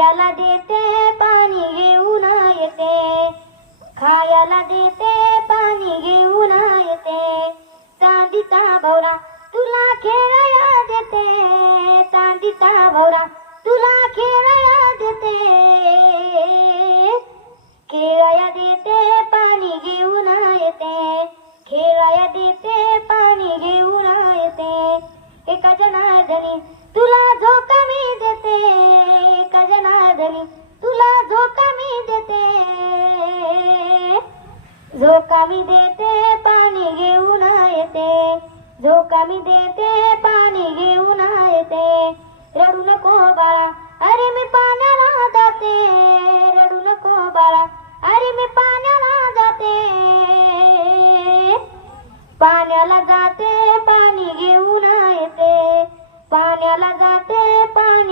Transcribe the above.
खायला देते पाणी घेऊन येते. खायला देते पाणी घेऊन येते. चांदीचा भवरा तुला खेळाया देते. चांदीचा भवरा तुला खेळाया देते. खेळाया देते पाणी घेऊन येते. खेळाया देते पाणी घेऊन येते. एका जनार्दनी तुला झोका जनार्दनी तुला झोका मी देते. झोका मी देते पाणी घेऊन येते. झोका मी देते पाणी घेऊन येते. रडू नको बाळा अरे मी पाण्याला जाते. रडू नको बाळा अरे मी पाण्याला जाते. पाण्याला जाते पाणी घेऊन येते. पाण्याला जाते पाणी